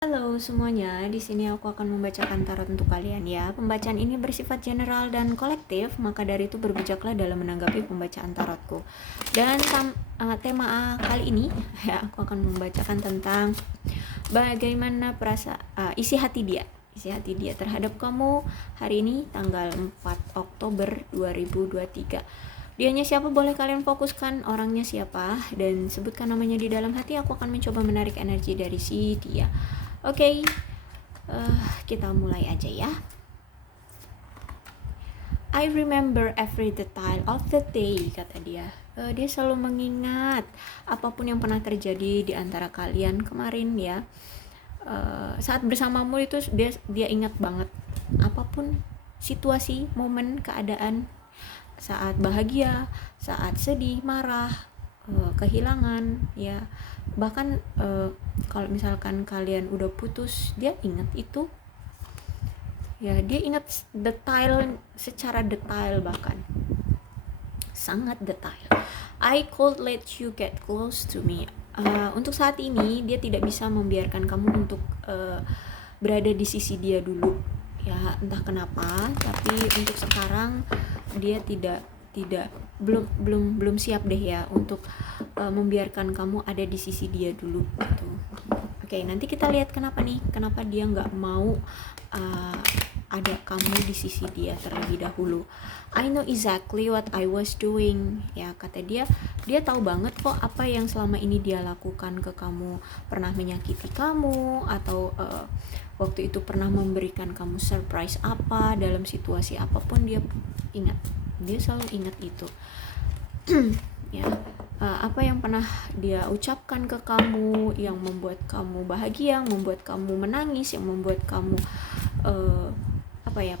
Halo semuanya, di sini aku akan membacakan tarot untuk kalian ya. Pembacaan ini bersifat general dan kolektif, maka dari itu berbijaklah dalam menanggapi pembacaan tarotku. Dan tema kali ini ya, aku akan membacakan tentang bagaimana isi hati dia terhadap kamu hari ini tanggal 4 Oktober 2023. Dianya siapa boleh kalian fokuskan, orangnya siapa, dan sebutkan namanya di dalam hati. Aku akan mencoba menarik energi dari si dia. Oke, kita mulai aja ya. I remember every detail of the day, kata dia. Dia selalu mengingat apapun yang pernah terjadi di antara kalian kemarin ya. Saat bersamamu itu dia ingat banget apapun situasi, momen, keadaan, saat bahagia, saat sedih, marah, kehilangan ya. Bahkan kalau misalkan kalian udah putus, dia ingat itu ya. Dia ingat detail, secara detail, bahkan sangat detail. I could let you get close to me. Untuk saat ini dia tidak bisa membiarkan kamu untuk berada di sisi dia dulu ya, entah kenapa, tapi untuk sekarang dia tidak belum siap deh ya untuk membiarkan kamu ada di sisi dia dulu gitu. Oke, nanti kita lihat kenapa dia nggak mau ada kamu di sisi dia terlebih dahulu. I know exactly what I was doing ya, kata dia tahu banget kok apa yang selama ini dia lakukan ke kamu, pernah menyakiti kamu atau waktu itu pernah memberikan kamu surprise apa dalam situasi apapun. Dia selalu ingat itu. Ya, apa yang pernah dia ucapkan ke kamu yang membuat kamu bahagia, yang membuat kamu menangis, yang membuat kamu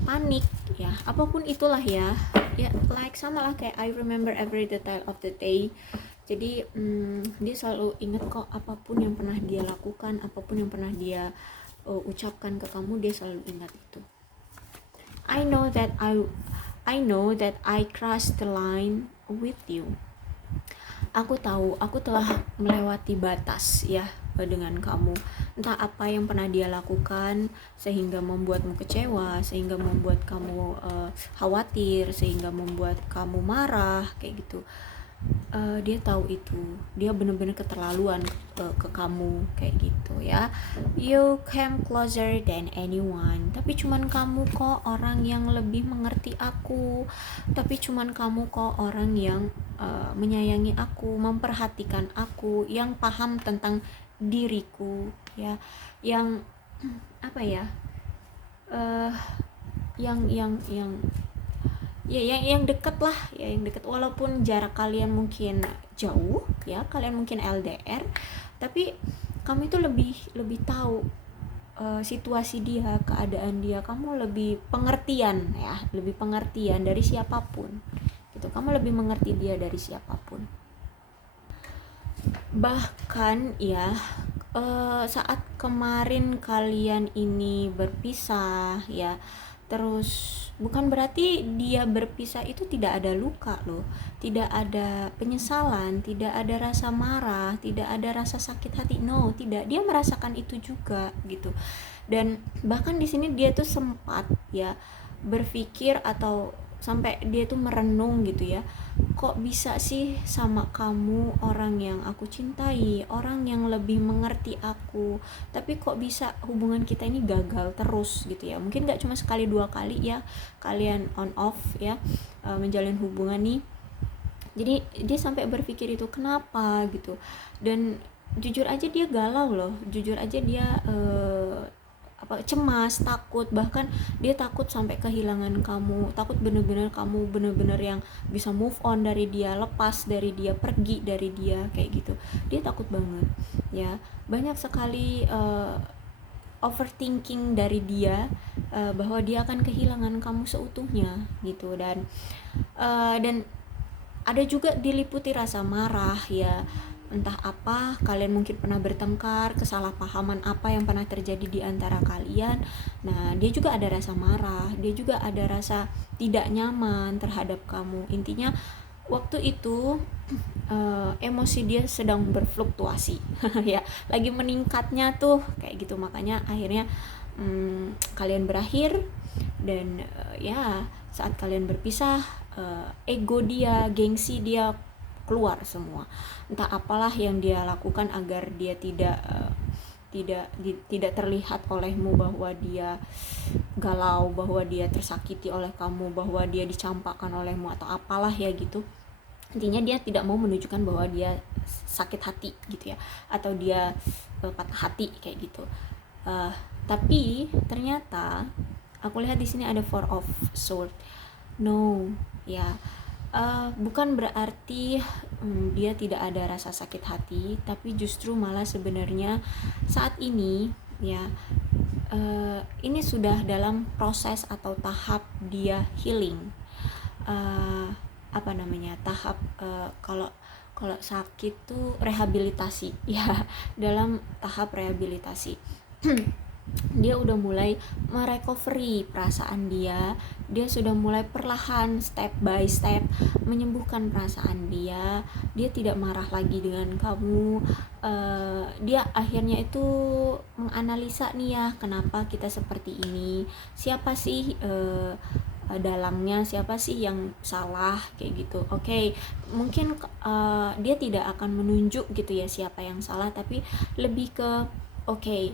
panik ya, apapun itulah ya, sama lah kayak I remember every detail of the day. Jadi dia selalu ingat kok apapun yang pernah dia lakukan, apapun yang pernah dia ucapkan ke kamu, dia selalu ingat itu. I know that I crossed the line with you. Aku tahu aku telah melewati batas ya dengan kamu. Entah apa yang pernah dia lakukan sehingga membuatmu kecewa, sehingga membuat kamu khawatir, sehingga membuat kamu marah kayak gitu. Dia tahu itu, dia benar-benar keterlaluan ke kamu kayak gitu ya. You came closer than anyone, tapi cuman kamu kok orang yang lebih mengerti aku, tapi cuman kamu kok orang yang menyayangi aku, memperhatikan aku, yang paham tentang diriku ya, yang yang dekat lah ya, yang dekat walaupun jarak kalian mungkin jauh ya, kalian mungkin LDR, tapi kamu itu lebih tahu situasi dia, keadaan dia. Kamu lebih pengertian ya, lebih pengertian dari siapapun gitu. Kamu lebih mengerti dia dari siapapun. Bahkan ya saat kemarin kalian ini berpisah ya, terus bukan berarti dia berpisah itu tidak ada luka loh, tidak ada penyesalan, tidak ada rasa marah, tidak ada rasa sakit hati, no, tidak. Dia merasakan itu juga gitu. Dan bahkan di sini dia tuh sempat ya berpikir atau sampai dia tuh merenung gitu ya, kok bisa sih sama kamu, orang yang aku cintai, orang yang lebih mengerti aku, tapi kok bisa hubungan kita ini gagal terus gitu ya. Mungkin gak cuma sekali dua kali ya kalian on off ya menjalin hubungan nih. Jadi dia sampai berpikir itu kenapa gitu. Dan jujur aja dia galau loh, jujur aja dia cemas, takut, bahkan dia takut sampai kehilangan kamu, takut bener-bener kamu bener-bener yang bisa move on dari dia, lepas dari dia, pergi dari dia kayak gitu. Dia takut banget ya. Banyak sekali overthinking dari dia bahwa dia akan kehilangan kamu seutuhnya gitu. Dan ada juga diliputi rasa marah ya, entah apa, kalian mungkin pernah bertengkar, kesalahpahaman apa yang pernah terjadi di antara kalian. Nah, dia juga ada rasa marah, dia juga ada rasa tidak nyaman terhadap kamu. Intinya waktu itu emosi dia sedang berfluktuasi ya, lagi meningkatnya tuh kayak gitu. Makanya akhirnya kalian berakhir dan ya saat kalian berpisah, ego dia, gengsi dia keluar semua. Entah apalah yang dia lakukan agar dia tidak terlihat olehmu bahwa dia galau, bahwa dia tersakiti oleh kamu, bahwa dia dicampakkan olehmu atau apalah ya gitu. Intinya dia tidak mau menunjukkan bahwa dia sakit hati gitu ya, atau dia patah hati kayak gitu. Tapi ternyata aku lihat di sini ada Four of Swords. No, ya, bukan berarti dia tidak ada rasa sakit hati, tapi justru malah sebenarnya saat ini ya, ini sudah dalam proses atau tahap dia healing. Apa namanya, tahap kalau sakit tuh rehabilitasi ya, dalam tahap rehabilitasi. Dia udah mulai merecovery perasaan dia sudah mulai perlahan step by step menyembuhkan perasaan dia tidak marah lagi dengan kamu. Dia akhirnya itu menganalisa nih ya, kenapa kita seperti ini, siapa sih dalangnya, siapa sih yang salah kayak gitu. Oke, mungkin dia tidak akan menunjuk gitu ya siapa yang salah, tapi lebih ke oke,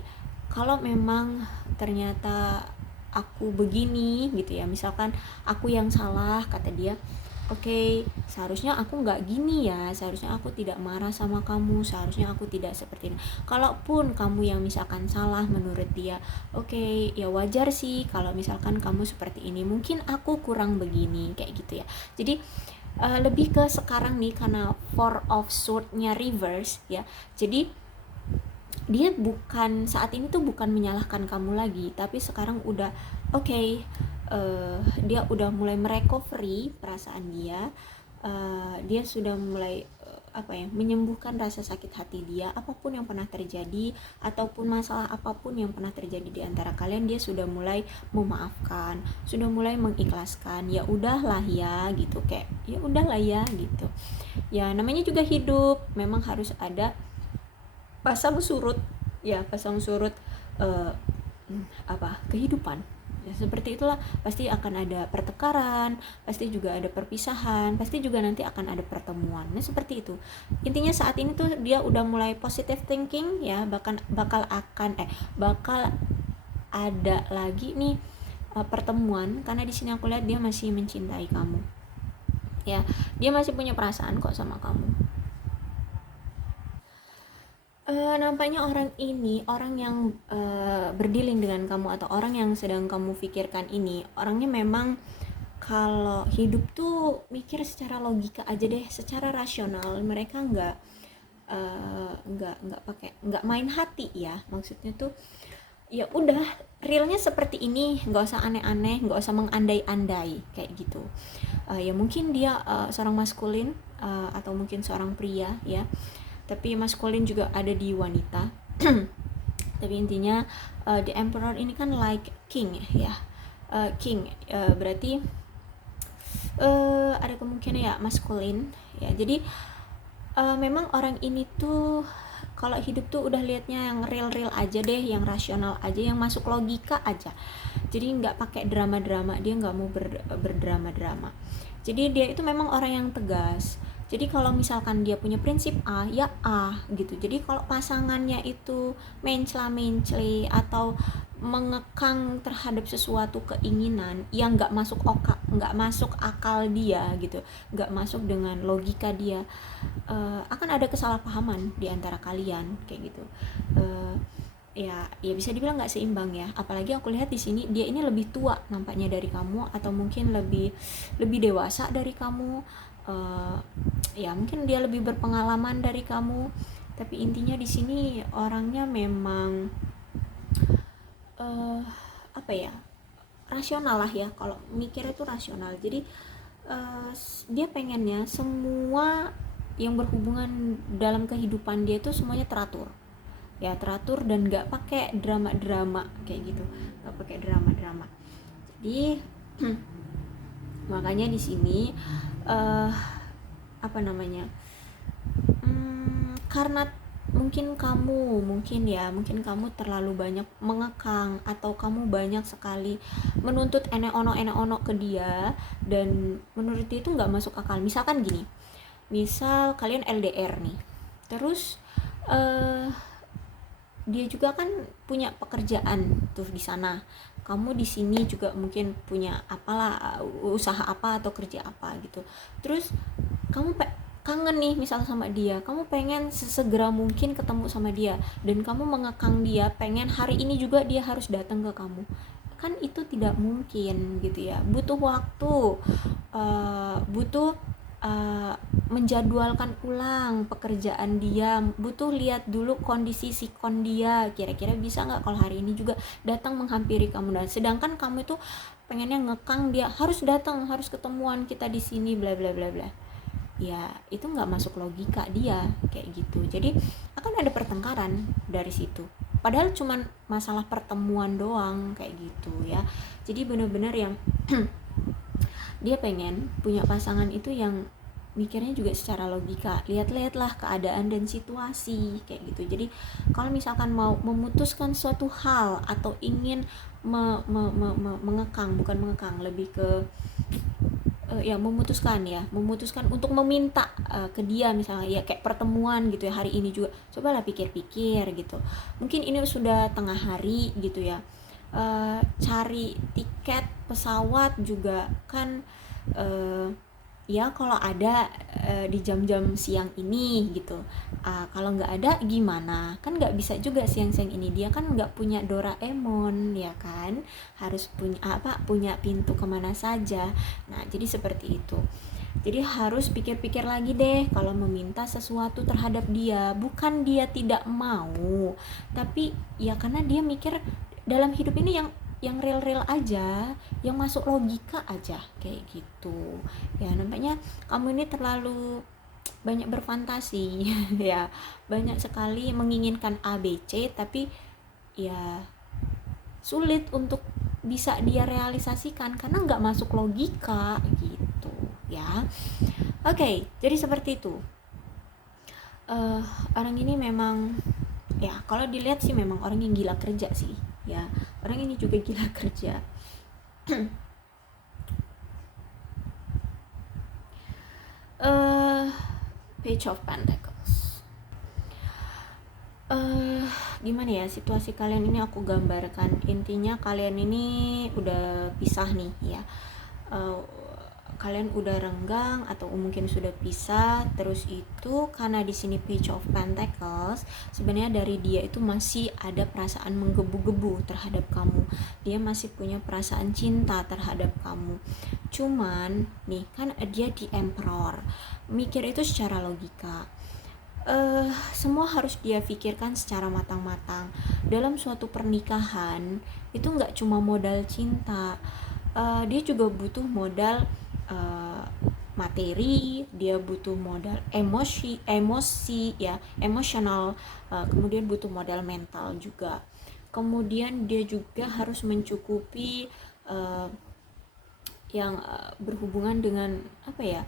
kalau memang ternyata aku begini gitu ya, misalkan aku yang salah kata dia, oke, seharusnya aku nggak gini ya, seharusnya aku tidak marah sama kamu, seharusnya aku tidak seperti ini. Kalaupun kamu yang misalkan salah menurut dia, oke, ya wajar sih kalau misalkan kamu seperti ini, mungkin aku kurang begini kayak gitu ya. Jadi lebih ke sekarang nih, karena Four of Swords-nya reverse ya, jadi dia bukan saat ini tuh bukan menyalahkan kamu lagi, tapi sekarang udah oke, dia udah mulai merecovery perasaan dia. Dia sudah mulai menyembuhkan rasa sakit hati dia, apapun yang pernah terjadi ataupun masalah apapun yang pernah terjadi di antara kalian, dia sudah mulai memaafkan, sudah mulai mengikhlaskan. Ya udahlah ya gitu, kayak ya udahlah ya gitu ya, namanya juga hidup, memang harus ada pasang surut ya, pasang surut kehidupan ya, seperti itulah. Pasti akan ada pertengkaran, pasti juga ada perpisahan, pasti juga nanti akan ada pertemuan. Nah seperti itu intinya. Saat ini tuh dia udah mulai positive thinking ya, bakal ada lagi nih pertemuan, karena di sini aku lihat dia masih mencintai kamu ya, dia masih punya perasaan kok sama kamu. Nampaknya orang ini, orang yang berdealing dengan kamu atau orang yang sedang kamu pikirkan ini, orangnya memang kalau hidup tuh mikir secara logika aja deh, secara rasional. Mereka nggak main hati ya, maksudnya tuh ya udah realnya seperti ini, nggak usah aneh-aneh, nggak usah mengandai-andai kayak gitu. Ya mungkin dia seorang maskulin atau mungkin seorang pria ya, tapi maskulin juga ada di wanita. Tapi intinya the emperor ini kan like king ya, king berarti ada kemungkinan ya maskulin ya. Jadi memang orang ini tuh kalau hidup tuh udah liatnya yang real aja deh, yang rasional aja, yang masuk logika aja. Jadi nggak pakai drama-drama, dia nggak mau berdrama-drama. Jadi dia itu memang orang yang tegas. Jadi kalau misalkan dia punya prinsip A, ya A gitu. Jadi kalau pasangannya itu mencela-mencela atau mengekang terhadap sesuatu keinginan yang nggak masuk akal dia gitu, nggak masuk dengan logika dia, akan ada kesalahpahaman di antara kalian kayak gitu. Ya bisa dibilang nggak seimbang ya. Apalagi aku lihat di sini dia ini lebih tua nampaknya dari kamu, atau mungkin lebih dewasa dari kamu. Ya mungkin dia lebih berpengalaman dari kamu. Tapi intinya di sini orangnya memang rasional lah ya, kalau mikirnya itu rasional. Jadi dia pengennya semua yang berhubungan dalam kehidupan dia itu semuanya teratur ya, teratur dan nggak pakai drama-drama kayak gitu, nggak pakai drama-drama. Jadi makanya di sini apa namanya, karena mungkin kamu terlalu banyak mengekang, atau kamu banyak sekali menuntut enek ono ke dia, dan menurut dia itu nggak masuk akal. Misalkan gini, misal kalian LDR nih, terus dia juga kan punya pekerjaan tuh di sana, kamu di sini juga mungkin punya apalah, usaha apa atau kerja apa gitu. Terus kamu kangen nih misal sama dia, kamu pengen sesegera mungkin ketemu sama dia, dan kamu mengekang dia, pengen hari ini juga dia harus datang ke kamu. Kan itu tidak mungkin gitu ya, butuh waktu, butuh menjadwalkan ulang pekerjaan dia, butuh lihat dulu kondisi sikon dia, kira-kira bisa nggak kalau hari ini juga datang menghampiri kamu. Dan sedangkan kamu itu pengennya ngekang dia, harus datang, harus ketemuan kita di sini, bla bla bla bla. Ya itu nggak masuk logika dia kayak gitu. Jadi akan ada pertengkaran dari situ, padahal cuman masalah pertemuan doang kayak gitu ya. Jadi benar-benar yang dia pengen punya pasangan itu yang mikirnya juga secara logika, lihat-lihatlah keadaan dan situasi kayak gitu. Jadi kalau misalkan mau memutuskan suatu hal atau ingin mengekang, bukan mengekang, lebih ke ya memutuskan untuk meminta ke dia, misalnya ya kayak pertemuan gitu ya, hari ini juga cobalah pikir-pikir gitu. Mungkin ini sudah tengah hari gitu ya, cari tiket pesawat juga kan, ya kalau ada di jam-jam siang ini gitu. Kalau nggak ada gimana, kan nggak bisa juga siang-siang ini, dia kan nggak punya Doraemon ya kan, harus punya pintu kemana saja. Nah jadi seperti itu. Jadi harus pikir-pikir lagi deh kalau meminta sesuatu terhadap dia, bukan dia tidak mau, tapi ya karena dia mikir dalam hidup ini yang real-real aja, yang masuk logika aja kayak gitu. Ya nampaknya kamu ini terlalu banyak berfantasi ya, banyak sekali menginginkan A B C, tapi ya sulit untuk bisa dia realisasikan karena nggak masuk logika gitu ya. Oke, jadi seperti itu. Orang ini memang ya kalau dilihat sih memang orang yang gila kerja sih ya, orang ini juga gila kerja. Page of Pentacles. Gimana ya situasi kalian ini aku gambarkan. Intinya kalian ini udah pisah nih ya. Kalian udah renggang atau mungkin sudah pisah. Terus itu karena di sini Page of Pentacles, sebenarnya dari dia itu masih ada perasaan menggebu-gebu terhadap kamu. Dia masih punya perasaan cinta terhadap kamu. Cuman nih kan dia di Emperor, mikir itu secara logika. Semua harus dia pikirkan secara matang-matang. Dalam suatu pernikahan itu nggak cuma modal cinta, dia juga butuh modal materi, dia butuh modal emosi ya, emosional, kemudian butuh modal mental juga. Kemudian dia juga harus mencukupi yang berhubungan dengan apa ya,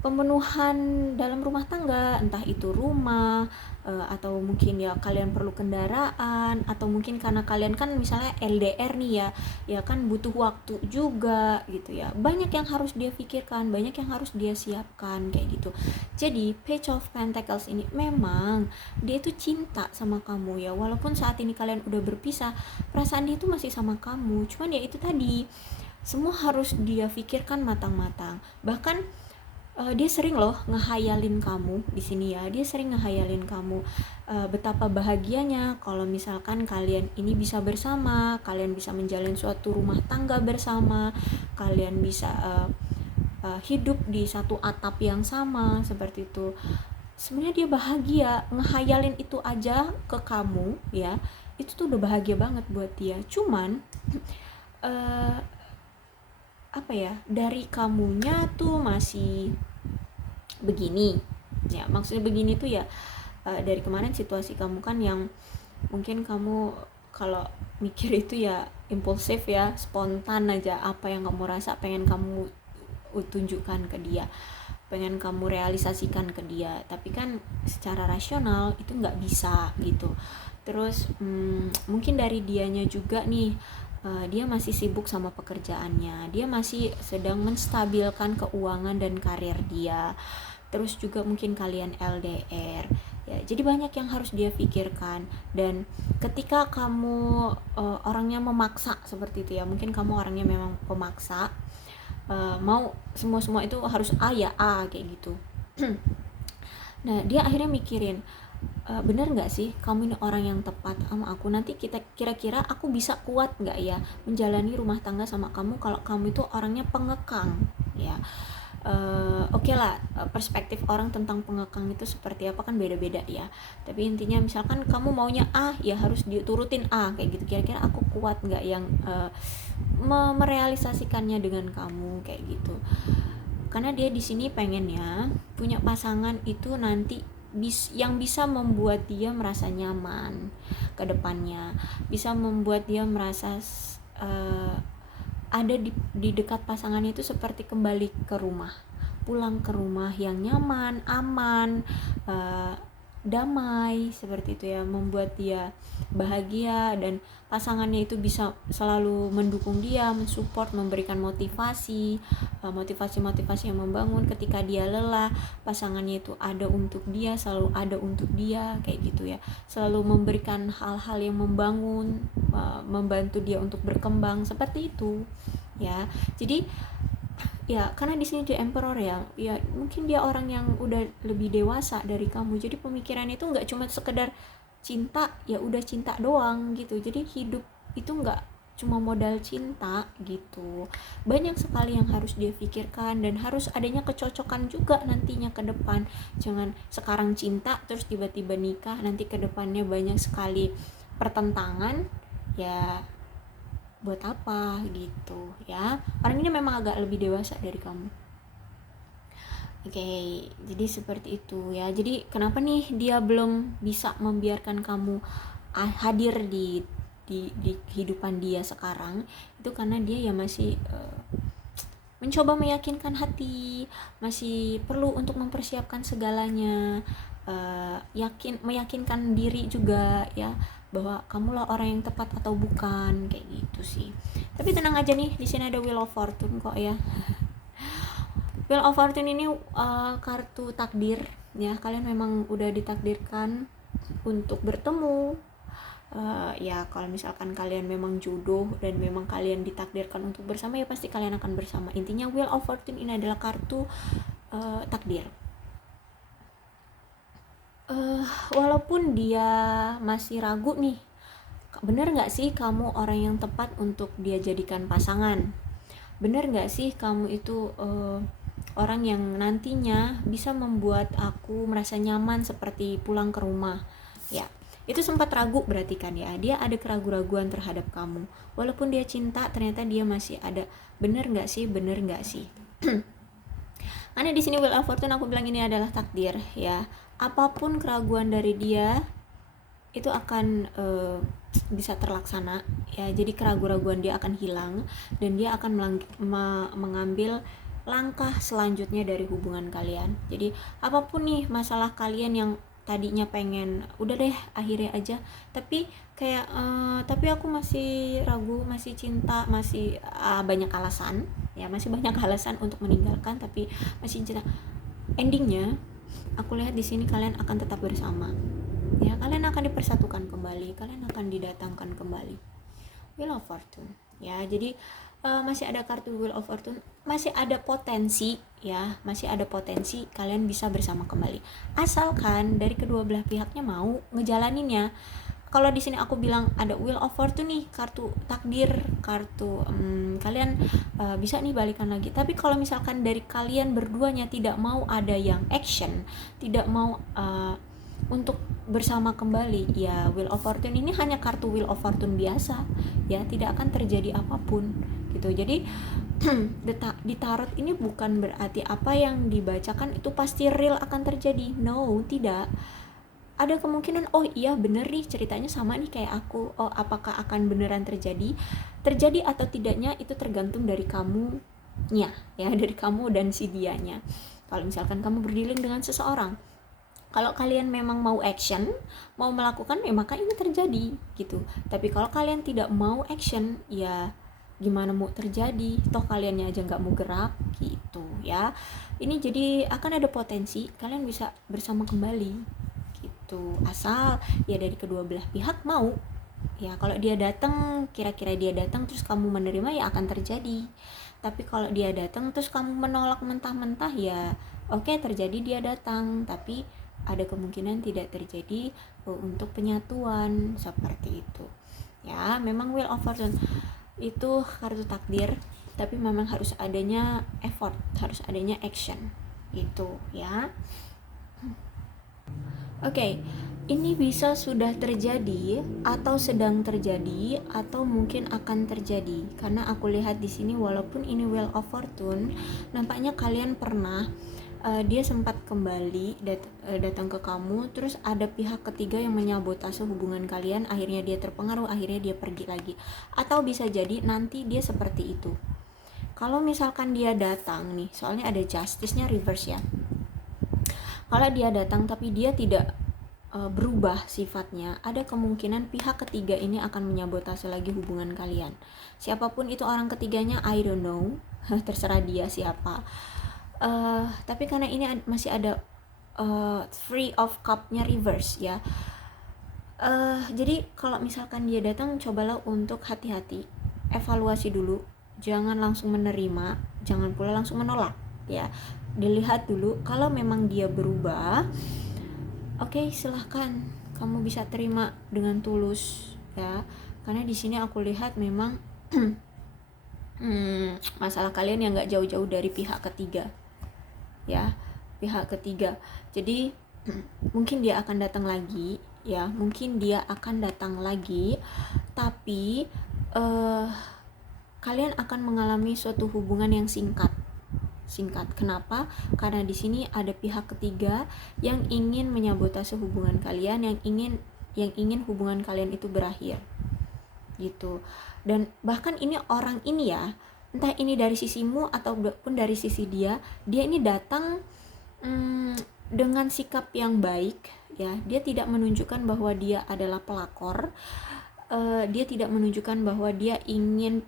pemenuhan dalam rumah tangga, entah itu rumah, atau mungkin ya kalian perlu kendaraan, atau mungkin karena kalian kan misalnya LDR nih ya kan butuh waktu juga gitu ya. Banyak yang harus dia pikirkan, banyak yang harus dia siapkan kayak gitu. Jadi Page of Pentacles ini memang dia itu cinta sama kamu ya, walaupun saat ini kalian udah berpisah, perasaan dia itu masih sama kamu. Cuman ya itu tadi, semua harus dia pikirkan matang-matang. Bahkan dia sering loh ngehayalin kamu di sini ya. Dia sering ngehayalin kamu, betapa bahagianya kalau misalkan kalian ini bisa bersama, kalian bisa menjalin suatu rumah tangga bersama, kalian bisa hidup di satu atap yang sama seperti itu. Sebenarnya dia bahagia, ngehayalin itu aja ke kamu ya. Itu tuh udah bahagia banget buat dia. Cuman apa ya, dari kamunya tuh masih begini ya. Maksudnya begini tuh ya, dari kemarin situasi kamu kan yang mungkin kamu kalau mikir itu ya impulsif ya, spontan aja, apa yang kamu rasa pengen kamu tunjukkan ke dia. pengen kamu realisasikan ke dia, tapi kan secara rasional itu nggak bisa gitu. Terus mungkin dari dianya juga nih, dia masih sibuk sama pekerjaannya, dia masih sedang menstabilkan keuangan dan karir dia. Terus juga mungkin kalian LDR ya, jadi banyak yang harus dia pikirkan. Dan ketika kamu orangnya memaksa seperti itu ya, mungkin kamu orangnya memang pemaksa, mau semua itu harus A ya A kayak gitu. Nah dia akhirnya mikirin, bener nggak sih kamu ini orang yang tepat sama aku, nanti kita kira-kira aku bisa kuat nggak ya menjalani rumah tangga sama kamu kalau kamu itu orangnya pengekang ya. Oke lah, perspektif orang tentang pengekang itu seperti apa kan beda-beda ya. Tapi intinya misalkan kamu maunya A, ya harus diturutin A kayak gitu. Kira-kira aku kuat nggak yang merealisasikannya dengan kamu kayak gitu. Karena dia di sini pengennya punya pasangan itu nanti yang bisa membuat dia merasa nyaman ke depannya, bisa membuat dia merasa ada di dekat pasangannya itu seperti kembali ke rumah, pulang ke rumah yang nyaman, aman, damai seperti itu ya, membuat dia bahagia dan pasangannya itu bisa selalu mendukung dia, mensupport, memberikan motivasi yang membangun. Ketika dia lelah, pasangannya itu ada untuk dia, selalu ada untuk dia kayak gitu ya, selalu memberikan hal-hal yang membangun, membantu dia untuk berkembang seperti itu ya. Jadi ya karena di sini dia emperor ya mungkin dia orang yang udah lebih dewasa dari kamu, jadi pemikiran itu nggak cuma sekedar cinta ya udah cinta doang gitu. Jadi hidup itu nggak cuma modal cinta gitu, banyak sekali yang harus dia pikirkan dan harus adanya kecocokan juga nantinya ke depan. Jangan sekarang cinta terus tiba-tiba nikah, nanti ke depannya banyak sekali pertentangan ya, buat apa gitu ya. Orang ini memang agak lebih dewasa dari kamu. Oke, jadi seperti itu ya. Jadi kenapa nih dia belum bisa membiarkan kamu hadir di kehidupan dia sekarang, itu karena dia ya masih mencoba meyakinkan hati, masih perlu untuk mempersiapkan segalanya, meyakinkan diri juga ya, bahwa kamulah orang yang tepat atau bukan kayak gitu sih. Tapi tenang aja nih, di sini ada Wheel of Fortune kok ya. Wheel of Fortune ini kartu takdir ya, kalian memang udah ditakdirkan untuk bertemu. Ya kalau misalkan kalian memang jodoh dan memang kalian ditakdirkan untuk bersama, ya pasti kalian akan bersama. Intinya Wheel of Fortune ini adalah kartu takdir. Walaupun dia masih ragu nih, bener gak sih kamu orang yang tepat untuk dia jadikan pasangan, bener gak sih kamu itu orang yang nantinya bisa membuat aku merasa nyaman seperti pulang ke rumah ya. Itu sempat ragu berarti kan ya, dia ada keraguan-raguan terhadap kamu. Walaupun dia cinta, ternyata dia masih ada bener gak sih karena di sini Wheel of Fortune aku bilang ini adalah takdir ya. Apapun keraguan dari dia itu akan bisa terlaksana ya. Jadi keraguan-raguan dia akan hilang dan dia akan mengambil langkah selanjutnya dari hubungan kalian. Jadi apapun nih masalah kalian yang tadinya pengen udah deh akhirnya aja, tapi kayak tapi aku masih ragu, masih cinta, masih banyak alasan ya, masih banyak alasan untuk meninggalkan, tapi masih cinta. Endingnya aku lihat di sini kalian akan tetap bersama ya, kalian akan dipersatukan kembali, kalian akan didatangkan kembali. Wheel of Fortune ya. Jadi masih ada kartu Wheel of Fortune, masih ada potensi ya, masih ada potensi kalian bisa bersama kembali, asalkan dari kedua belah pihaknya mau ngejalaninnya. Kalau di sini aku bilang ada Wheel of Fortune nih, kartu takdir, kartu kalian bisa nih balikan lagi. Tapi kalau misalkan dari kalian berduanya tidak mau ada yang action, tidak mau untuk bersama kembali, ya Wheel of Fortune ini hanya kartu Wheel of Fortune biasa ya, tidak akan terjadi apapun gitu. Jadi di tarot ini bukan berarti apa yang dibacakan itu pasti real akan terjadi. No, tidak. Ada kemungkinan oh iya bener nih ceritanya sama nih kayak aku. Oh apakah akan beneran terjadi atau tidaknya itu tergantung dari kamunya ya, dari kamu dan si dianya. Kalau misalkan kamu berdealing dengan seseorang, kalau kalian memang mau action, mau melakukan, ya maka ini terjadi gitu. Tapi kalau kalian tidak mau action, ya gimana mau terjadi, toh kaliannya aja nggak mau gerak gitu ya. Ini jadi akan ada potensi kalian bisa bersama kembali gitu, asal ya dari kedua belah pihak mau. Ya kalau dia datang, kira-kira dia datang terus kamu menerima, ya akan terjadi. Tapi kalau dia datang terus kamu menolak mentah-mentah, ya oke, terjadi dia datang, tapi ada kemungkinan tidak terjadi untuk penyatuan seperti itu. Ya, memang Wheel of Fortune itu kartu takdir, tapi memang harus adanya effort, harus adanya action gitu ya. Oke, ini bisa sudah terjadi atau sedang terjadi atau mungkin akan terjadi. Karena aku lihat di sini walaupun ini Wheel of Fortune, nampaknya kalian pernah dia sempat kembali datang ke kamu, terus ada pihak ketiga yang menyabotase hubungan kalian, akhirnya dia terpengaruh, akhirnya dia pergi lagi. Atau bisa jadi nanti dia seperti itu. Kalau misalkan dia datang nih, soalnya ada justice-nya reverse ya. Kalau dia datang tapi dia tidak berubah sifatnya, ada kemungkinan pihak ketiga ini akan menyabotase lagi hubungan kalian. Siapapun itu orang ketiganya, I don't know, terserah dia siapa. Tapi karena ini masih ada Three of Cup-nya reverse ya. Jadi kalau misalkan dia datang, cobalah untuk hati-hati, evaluasi dulu, jangan langsung menerima, jangan pula langsung menolak ya. Dilihat dulu, kalau memang dia berubah, oke, silahkan kamu bisa terima dengan tulus ya. Karena di sini aku lihat memang masalah kalian yang nggak jauh-jauh dari pihak ketiga ya, pihak ketiga. Jadi mungkin dia akan datang lagi ya, mungkin dia akan datang lagi, tapi kalian akan mengalami suatu hubungan yang singkat. Kenapa? Karena di sini ada pihak ketiga yang ingin menyabotase hubungan kalian, yang ingin hubungan kalian itu berakhir gitu. Dan bahkan ini orang ini ya, entah ini dari sisimu ataupun dari sisi dia ini datang dengan sikap yang baik ya. Dia tidak menunjukkan bahwa dia adalah pelakor, dia tidak menunjukkan bahwa dia ingin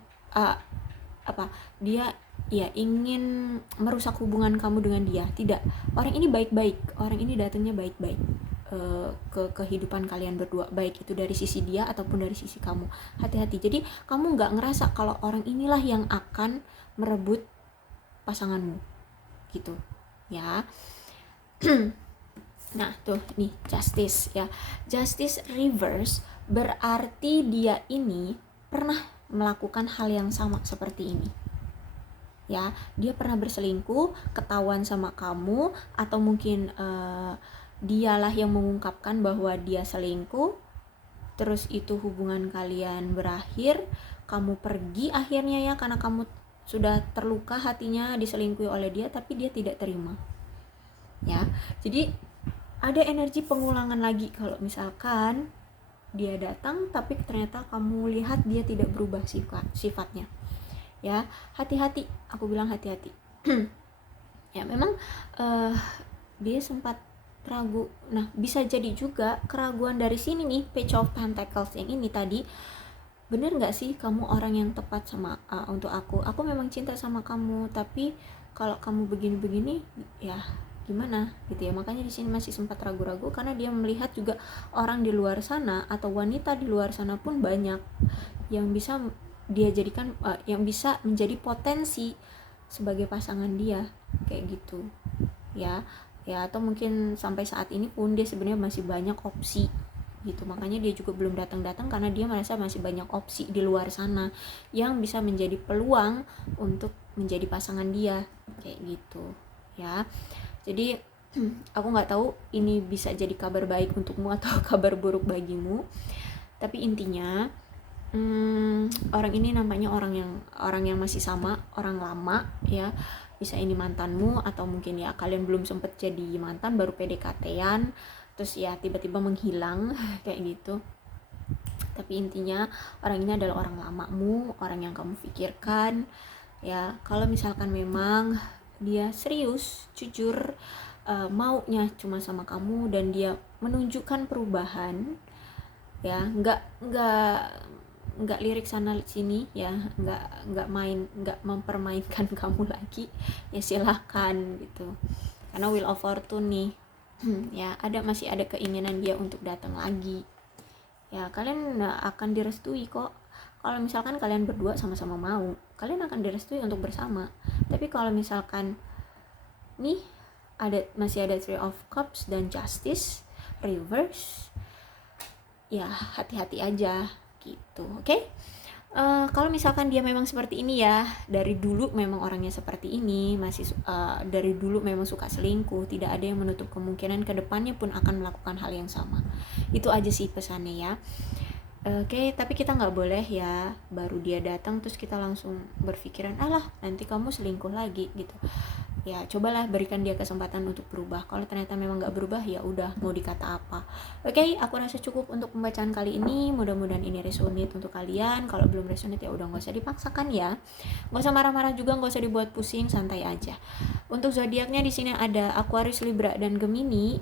dia ingin merusak hubungan kamu dengan dia. Tidak, orang ini baik-baik, orang ini datangnya baik-baik ke kehidupan kalian berdua, baik itu dari sisi dia ataupun dari sisi kamu. Hati-hati, jadi kamu nggak ngerasa kalau orang inilah yang akan merebut pasanganmu gitu ya. Nah tuh nih justice ya, justice reverse berarti dia ini pernah melakukan hal yang sama seperti ini ya. Dia pernah berselingkuh, ketahuan sama kamu, atau mungkin dialah yang mengungkapkan bahwa dia selingkuh, terus itu hubungan kalian berakhir, kamu pergi akhirnya ya, karena kamu sudah terluka hatinya diselingkuhi oleh dia, tapi dia tidak terima ya. Jadi ada energi pengulangan lagi kalau misalkan dia datang tapi ternyata kamu lihat dia tidak berubah sifatnya ya. Hati-hati, aku bilang hati-hati. Ya memang dia sempat ragu. Nah bisa jadi juga keraguan dari sini nih, Page of Pentacles yang ini tadi, bener nggak sih kamu orang yang tepat sama untuk aku memang cinta sama kamu, tapi kalau kamu begini-begini ya gimana gitu ya. Makanya di sini masih sempat ragu-ragu karena dia melihat juga orang di luar sana atau wanita di luar sana pun banyak yang bisa dia jadikan yang bisa menjadi potensi sebagai pasangan dia kayak gitu ya. Atau mungkin sampai saat ini pun dia sebenarnya masih banyak opsi gitu. Makanya dia juga belum datang karena dia merasa masih banyak opsi di luar sana yang bisa menjadi peluang untuk menjadi pasangan dia kayak gitu ya. Jadi aku nggak tahu ini bisa jadi kabar baik untukmu atau kabar buruk bagimu, tapi intinya orang ini nampaknya orang yang masih sama, orang lama ya. Bisa ini mantanmu, atau mungkin ya kalian belum sempet jadi mantan, baru PDKT-an terus ya tiba-tiba menghilang kayak gitu. Tapi intinya orang ini adalah orang lamamu, orang yang kamu pikirkan ya. Kalau misalkan memang dia serius, jujur, maunya cuma sama kamu, dan dia menunjukkan perubahan, ya, nggak lirik sana sini, ya, nggak mempermainkan kamu lagi, ya silahkan gitu. Karena Wheel of Fortune nih, ya masih ada keinginan dia untuk datang lagi, ya kalian akan direstui kok. Kalau misalkan kalian berdua sama-sama mau, kalian akan direstui untuk bersama. Tapi kalau misalkan nih masih ada Three of Cups dan Justice reverse, ya hati-hati aja gitu. Oke? Kalau misalkan dia memang seperti ini, ya dari dulu memang orangnya seperti ini, masih dari dulu memang suka selingkuh, tidak ada yang menutup kemungkinan kedepannya pun akan melakukan hal yang sama. Itu aja sih pesannya ya. Oke, tapi kita nggak boleh ya baru dia datang terus kita langsung berpikiran alah nanti kamu selingkuh lagi gitu. Ya cobalah berikan dia kesempatan untuk berubah. Kalau ternyata memang nggak berubah, ya udah, mau dikata apa. Oke, aku rasa cukup untuk pembacaan kali ini. Mudah-mudahan ini resonate untuk kalian. Kalau belum resonate, ya udah, nggak usah dipaksakan ya. Nggak usah marah-marah juga, nggak usah dibuat pusing, santai aja. Untuk zodiaknya di sini ada Aquarius, Libra, dan Gemini,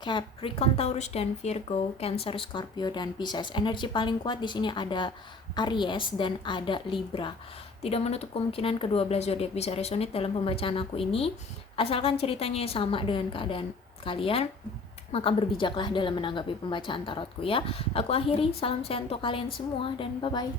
Capricorn, Taurus, dan Virgo, Cancer, Scorpio, dan Pisces. Energi paling kuat di sini ada Aries dan ada Libra. Tidak menutup kemungkinan kedua belas zodiak bisa resonate dalam pembacaan aku ini, asalkan ceritanya sama dengan keadaan kalian, maka berbijaklah dalam menanggapi pembacaan tarotku ya. Aku akhiri, salam sehat untuk kalian semua dan bye-bye.